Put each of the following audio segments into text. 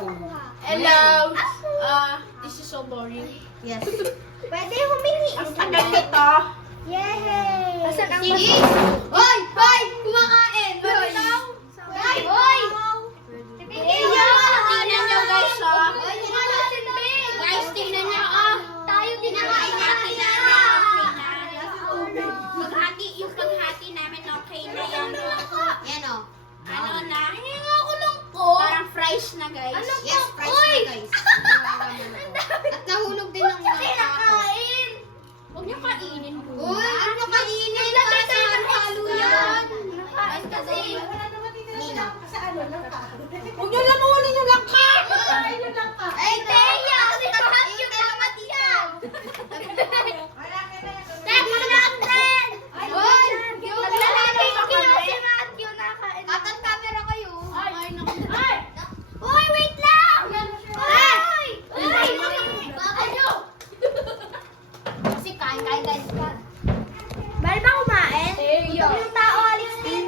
Hello. This is so boring. Yes. Pwede humingi. Ang tagal nito. Yay! Asan ang Sige! Hoy! Hoy! Kumakain! Hoy! Hoy! Tingnan nyo guys, oh. Guys, tingnan nyo, oh. Tayo din Kinakain natin na. Maghati, Yung paghati namin, okay na yan. Yan o. Ano na? Hinga ko lang ko. Parang fries na, guys. Yes, fries na guys. At nahulog din ang mga tao. Huwag niyo kainin po. Uy, huwag mo kainin. Para sa halo yan. Ay, kasi. Nina. Huwag niyo lamunin yung langka. Ay, Teya! Kasi lahat yung dapat yan. Teka lang din! Uy! Naglalagay ko si Matthew nakain. At ang camera kayo. Ay, naku. Uy, wait lang! Uy! Uy! Baka nyo! Kasi kain guys. Bal ba kumain? Yung tao, Alex din.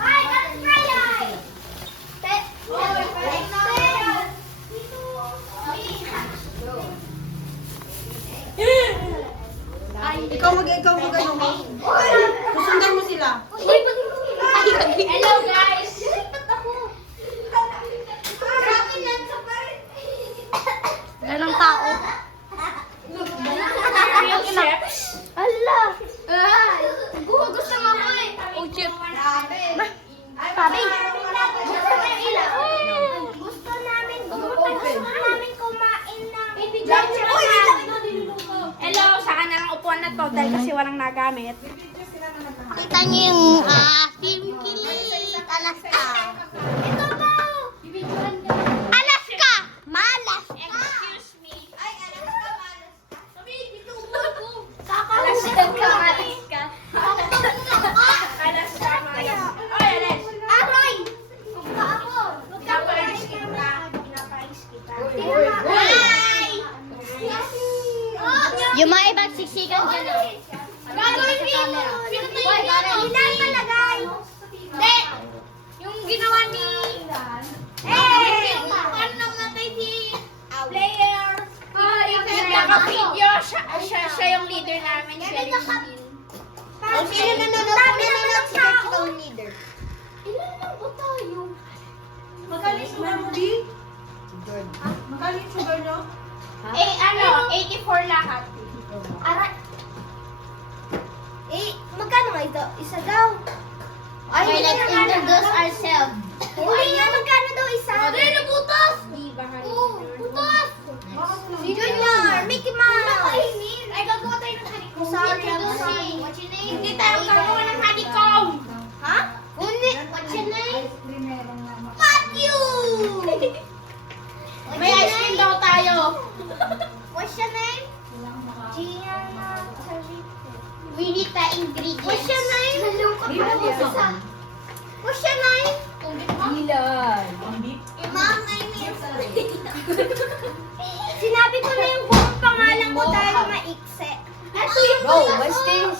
Ay, let's try it! Ikaw mag-ano mo. Susundan mo sila. Hello, guys. Ganang tao. Yung chefs. Ala! Gusto mo ako eh. Oh, chef. Sabi, gusto namin kumain ng Hello, saka na ang upuan na to dahil kasi walang nagamit. Kita niyo yung Simkilit, Alaska. Ito ba? Alaska! Malaska! Excuse me. Alaska ka, Alaska. Alaska, Alaska. Oy, Alex. Aroy! Huwag ako. Pinapais kita. Pinapais kita. Hi! Yung mga ibang siksikan dyan. Gagawin mo yun. Ilan palagay? Hindi! Yung ginawa ni... Paano namatay si player? Yung naka-video, siya yung leader namin. Sino nanonood sa town leader? Ilan lang ba tayo? Magaling sugar mo, Di? Magaling sugar nyo? Eh, ano, 84 lahat. Aray! Magkano nga ito? Isa daw. Okay, let's introduce ourselves. Hindi nga, magkano daw isa? Hindi, nabutas! Di ba, Oo, putos! Baka mo lang. Junior, Mickey Mouse! Ay, gagawa tayo ng honeycomb. Sorry, I'm sorry. What's your name? Hindi tayo gagawa ng honeycomb. Ha? What's your name? Matthew! May ice cream daw tayo. What's your name? Gianna Sarito. We need the ingredients. What's your name? Dilan. What's your name? Dilan. Ang beef. Mom, my name Sinabi ko na yung buong pangalan ko dahil maikse. Ito yung putas, oh.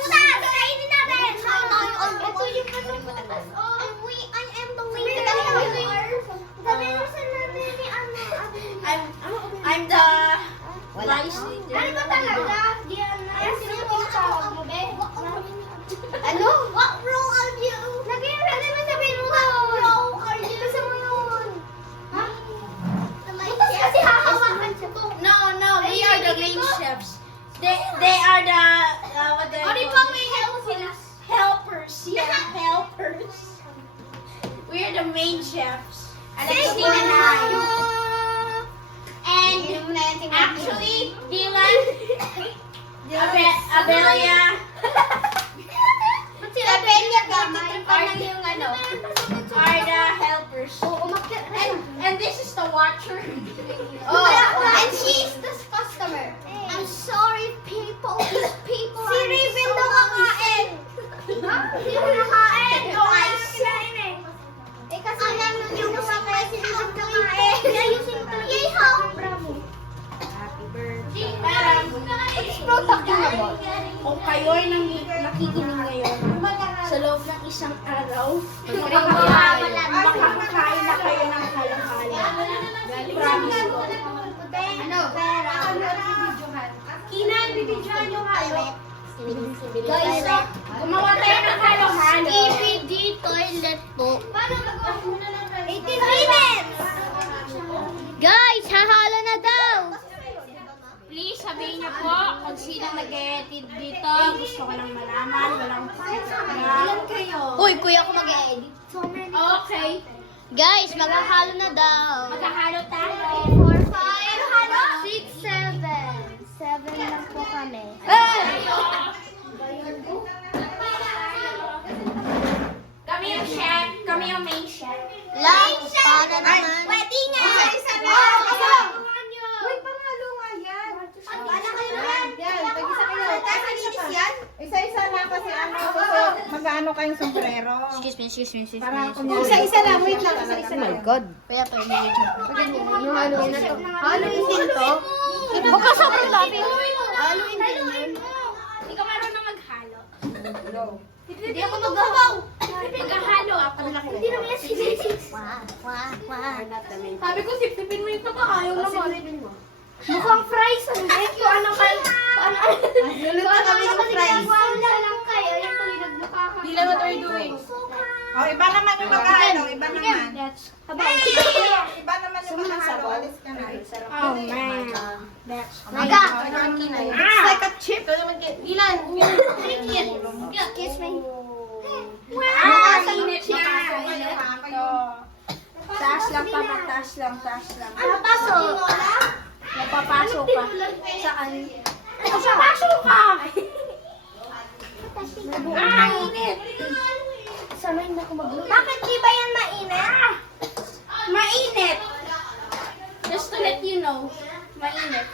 Putas! Kainin natin! Ito yung putas, oh. I am the leader. Daminusan natin ni I'm the vice leader. Ano ba talaga? Diana? Sino yung tawag mo, be? Ano? What role are you? Ano naman sabihin mo? What role are you? Basta mo yun. Ha? Butas kasi hahawakan siya to. No, we are the main chefs. They are the what they Ano pa may help sila? helpers. Yeah, helpers. We are the main chefs. Say Alexina and I. hello. And actually, Dylan, Abelia, Abelia, gamit pa lang yung ano. are the helpers. Umakyat na yun. And this is the watcher. Oh, and she's the customer. I'm sorry, people. These people. Si Raven daw kakain. Ha? Hindi mo nakain. No ice. Kasi alam mo yung kakain si Raven kakain. Yay, how? Happy birthday. Explode ako. kung kayo'y nakikinig ngayon, sa loob ng isang araw, makakakain na kayo ng halo-halo. Promise ko. Kinan, bibidyohan yung halo. Guys, Gumawa tayo ng halo-halo. DVD toilet po. 18 minutes! Guys, hahalo na daw! Please, sabihin niyo po kung sino nag-edit dito. Gusto ko lang malaman. Walang pakisama. Uy, kuya ko mag-edit. Okay. Guys, maghahalo na daw. Maghahalo tayo. 4, 5, 6, 7. 7 lang po kami. Kami yung chef. Kami yung main chef. Lang, para naman. Pwede nga. Uy, pangalo nga yan. Paano kayo naman? Yan, tag-isa kayo. Isa-isa lang kasi mag-ano kayong sombrero. Excuse me. Para kunyari. Isa-isa lang, wait lang. Isa-isa lang. Kaya pa yung Ano yung sinto? Bukas ako ng labi. Hindi ka marunong maghalo. Go. Hindi ako magawaw. Maghahalo ako. Hindi naman yan sinisis. Wah. Sabi ko, sip-sipin mo yung taba. Ayaw naman. Mukhang fries. Hindi ko ano man. Luluto kami ng fries. Wala lang kayo. Yung tuloy nagmukha ka. Dila, what are you doing? Oh, iba naman yung mag-ano. Iba naman. Iba naman yung mag-ano. Alis ka na. Oh, man. Naga. It's like a chip. Ilan? Kiss me. Init na. Init. Taas lang pa, taas lang. Papasok. Napapasok ka. Saan? Napapasok ka! Init. Sanay na ako magluto. Bakit di ba yan mainit? Mainit. Just to let you know. Mainit.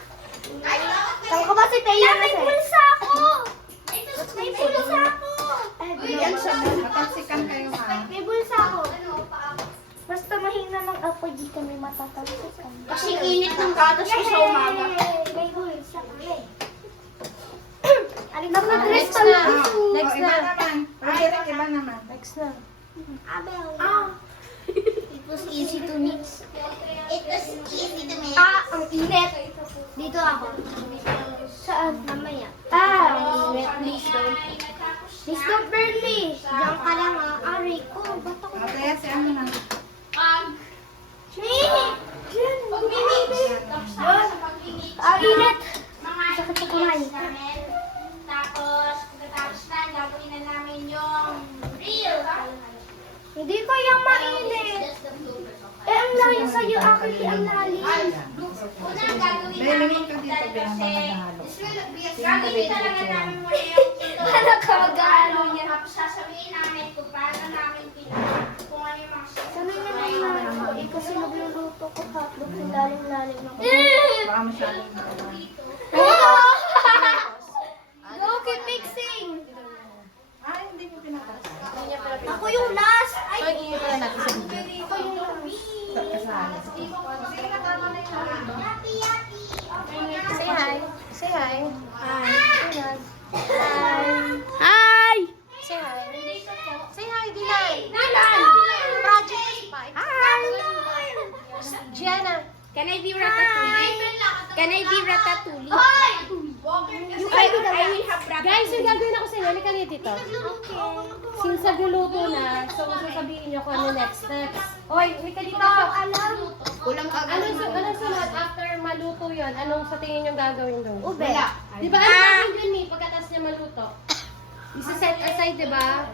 Saan ka ba si Taya? May bulsa ako! May bulsa ako! Yan siya. Matalsikan kayo ha. May bulsa ako. Basta mahina ng apoy, di kami matatalsikan. Kasi init ng gatas ko sa umaga. May bulsa kami. Nakadress pa lang. Next na. Iba naman. Roderick, iba naman. Next na. Abel. It was easy to mix. It was easy to mix. Ang init. Dito ako. Saan? Mamaya. Ang init. Please don't. Please don't burn me. Diyan ka lang Aray ko. Ba't ako? Okay, si ano na. Diyan. Pag-init. Ang init. Mga Sakit sa kumain. namin. Tapos, pagkatapos na, gagawin na namin yung reel. Hindi ko yung mainit. Ang layo sa'yo. Akin ang lalim. Una, gagawin Dahil namin naman ka dito, dahil bilang kasi mamahalo. gagawin talaga namin muna yung Paano ka mag-ano yan? Tapos sasabihin namin kung paano namin kung ano yung mga Sanay na naman ako. Kasi nagluluto ko hotdog. Ang lalim-lalim ako. Baka masyadong maalaman. Go, keep mixing. Ay, hindi ko pinatas. Ako yung last. Ay, Ay, hindi pala natin sa video. ako yung last. Sa kasama. Say hi. Say hi. Hi. Say hi. Say hi, Dylan. Project Spike. Hi. Gianna. Can I be ratatouille? Can I be ratatouille? You can do I will have ratatouille. Guys, yung gagawin ako sa inyo, halika kayo dito. Okay. Since nagluluto na, so sasabihin niyo kung ano next steps. Oy, halika dito. Alam. Anong sunod after maluto yon? Anong sa tingin yung gagawin doon? Ube. Di ba? Ano gagawin dun ni pagkatapos niya maluto? Isa-set aside, di ba?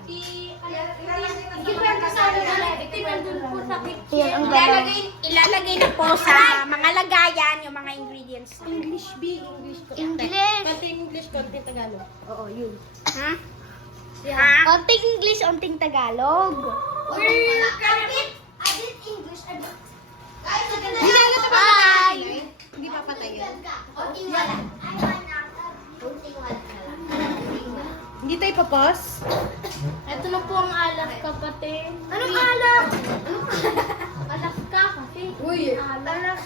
Ikikwento sa akin ulit. Ikikwento po sa kitchen. Yan ang gagawin. Ilalagay na po sa mga lagayan yung mga ingredients. English B, English ko. English. Konti English, konti Tagalog. Oo, yun. Ha? Ha? Onting English, onting Tagalog. Hi. Hindi papatay yun. Hindi tayo papos? Ito na po ang alak, kapatid. Anong alak? Alak ka kasi. Uy, Alak.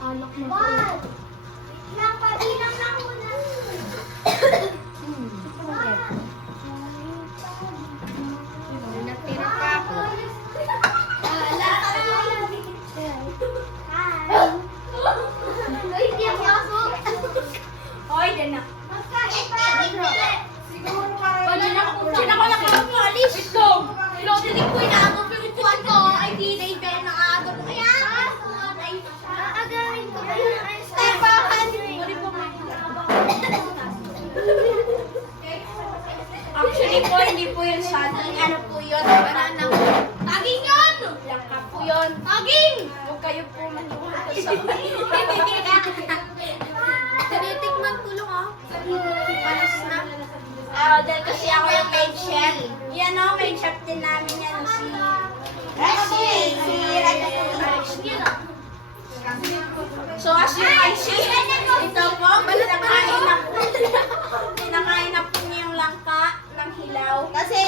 Alak na po. What? Lang, pabilang lang muna. Actually po, inaabot yung upuan ko. Ay, di na Ben, nakaabot ko yan. Ay, aagahin ko ba yun? Stepahan! Actually po, hindi po yun saging. Ano po yun? Banana. Taging yun! Langka po yun. Taging! Huwag kayo po maniwala sa Tinitikman ko lang ah. Panas na. Dahil kasi ako yung main chef. Yan o, main chef din namin yan. Si Rexy. So as you can see, ito po, pinakain na po niya yung langka ng hilaw. Kasi,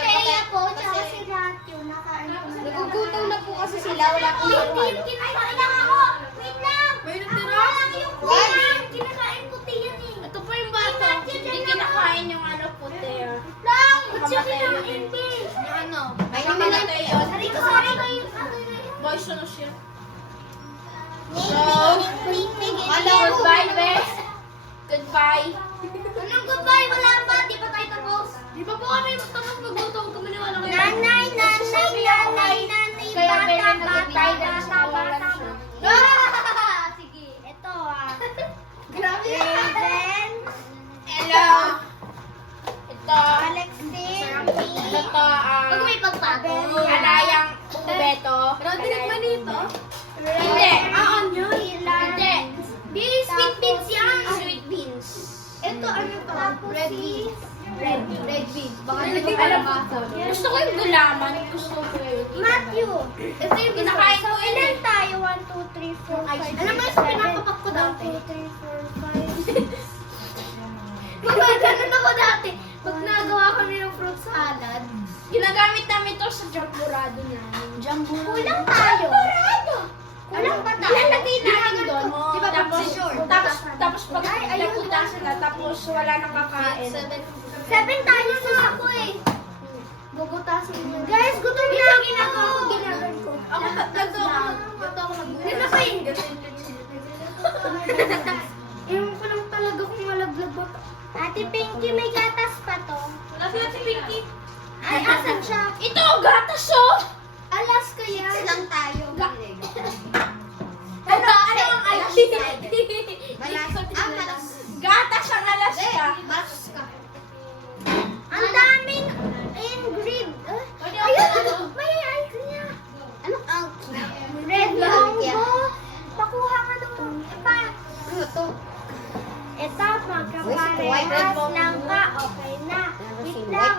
Kaya po, tsaka si Matthew, nakain ko na. nagugutom na po kasi sila. Wala po yung ano. Kinakain lang ako! Wait lang! May Ako nagtira? lang yung kulang! Kinakain ko tiyan eh. Ito po yung bato. Hindi kinakain yung ano puti. Lang! Ba't siya Kamatay yun. kinain ba? Yung ano? May Kamatay yun. Sorry ko, sorry ko. Boys, ano siya? Goodbye, Goodbye, Bes. Goodbye. Anong goodbye? Wala pa. Di pa tayo tapos. Di pa po kami tapos magluto. Huwag ka maniwala kayo. Nanay, Kaya very bata, nag-goodbye dahil sa kawalan siya. Sige, ito ah. Grabe. Hello. Ito. Alexis. Ito, Pag may pagbago. Alayang Beto. Roderick Manito. Hindi. Yun. Hindi. Di, sweet beans yan. Sweet beans. Ito ano to? Red beans. Red beans. Baka Alam mo, gusto ko yung gulaman. Gusto ko yun. Matthew. Ito yung Kinakain ko yun Ilan eh. tayo? 1, 2, 3, 4, 5, Alam mo, pinapapak ko dati. 1, 2, 3, 4, 5. Mama, ganun ako dati. Pag nagawa kami ng fruit salad, Ginagamit namin to sa jamburado namin. kulang tayo. Kulang pa tayo. Ilalagay namin doon. Di ba Tapos, tapos pag Ay, ayun. nagpuntasan na, tapos wala nang kakain. 7 tayo sa ako eh. Bubutasin niyo. Guys, gutom na ako. Ginagawa ko. Ako, ganito ako Hindi na kayo. Ewan ko lang talaga kung malaglag ba. Ate Pinky, may gatas pa to. Wala si Ate Pinky. Ay, asan siya? Ito, gatas oh! Alas kaya. lang tayo. Ano ang alas? Malas. Gatas ang alas ka. Ang daming ingredient. Ayun, may ice niya. Ano ang Red Longo. Pakuha ka doon. ano to? Ito, Wait, magkaparehas lang ka. Okay na. Wait lang.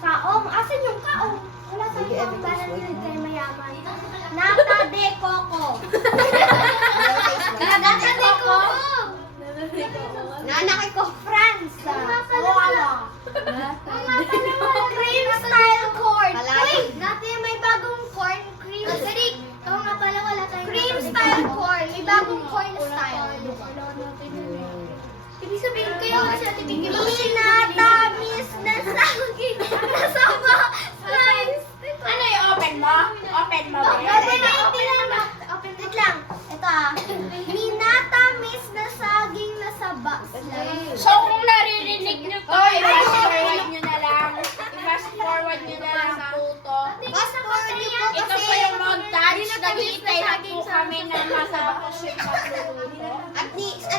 Kaong. Asan yung kaong? Wala sa Sige, kaong. everything's Balan white. yun kay mayaman. Nata de coco. Nata de coco. Nanakay ko. France. Wala. Cream style corn. Malayo. Uy, natin may bagong corn cream. Rick, oo nga pala wala tayong cream style corn. May bagong corn style. Ibig sabihin kayo kasi ate Pinky. Minatamis na saging. Nasama. Slice. Ano yung open mo? Open mo ba? Open na yung tinama. Open wait lang. Ito ah. Minatamis na saging na saba. So kung naririnig nyo to, i-fast forward nyo na lang. I-fast forward nyo na lang po to. Fast forward niyo po Ito kasi. po yung montage. Naghihintay na po kami na matapos yung pagluluto. At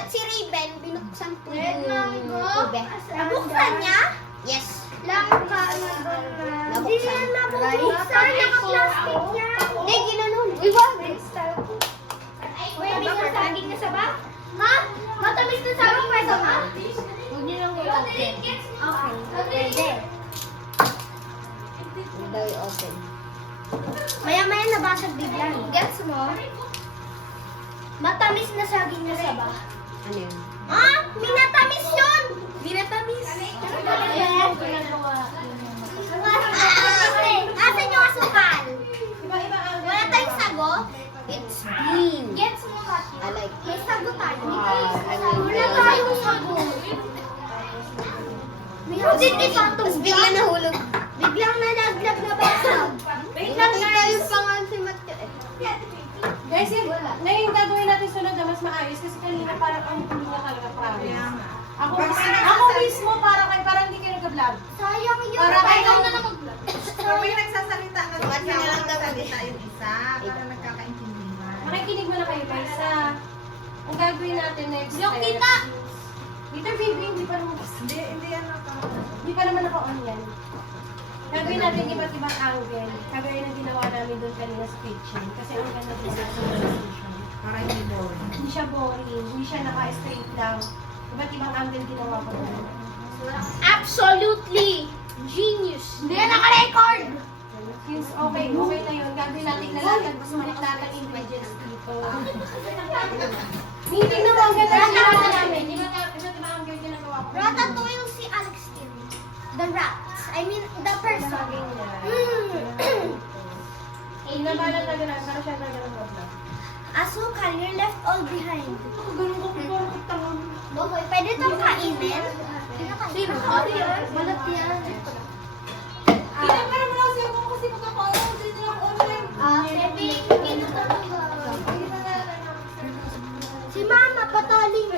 si Raven, binuksan po Red yung mango. ube. Nabuksan niya? Yes. Langka. Hindi yan mabubuksan. Naka-plastic yan. Hindi, ginanon. Pwede sa saging na saba? Ha? Matamis na saging na saba? Huwag nyo lang i-open. Okay. Pwede. Hindi daw i-open. Maya-maya nabasag bigla. Gets mo? Matamis na saging na saba. Ano yun? Ah! Minatamis yun! Minatamis. Asan yung asukal? Wala tayong sago? It's green. Gets mo, Matthew? I like May sago tayo. Wala Wala tayong sago. Hindi pa ito. Tapos bigla nahulog. Biglang nalaglag na basag. Wait lang, tayo pangalan si Matthew eh. Guys, ngayon gagawin natin sunod na mas maayos kasi kanina parang ang hindi niya talaga promise. Ako mismo parang hindi kayo nag-vlog. Sayang yun. Para kayo na lang mag-vlog. Kami nagsasabi magsalita yung isa para nagkakaintindihan. Makikinig muna kayo guys sa ang gagawin natin next Yung step. kita! Dito baby, hindi pa naman Hindi yan ako. hindi pa naman naka-on yan. Gagawin natin iba't ibang angle. Kagaya na ginawa namin doon kanina sa kitchen. Kasi ang ganda din sa position. Para hindi boring. Hindi siya boring, hindi siya naka-straight lang. Iba't ibang angle ginawa ko doon. Absolutely genius! Hindi na naka-record! Since okay na yun, gagawin natin na lahat mas malit lahat ng ingredients dito. Meeting na ang ganda ng ginawa namin. Di ba ang ginagawa ko? Ratatouille si Alex Tim. The rats. I mean, the person. Inabalan na gano'n, pero siya na gano'n problem. Asukal, you're left all behind. Ganun ko, parang kitang. Okay, pwede itong kainin? Sino? Balat yan. Parang wala siya ako kasi pagkakaroon, hindi nila ako online. Baby, si Mama, pataling.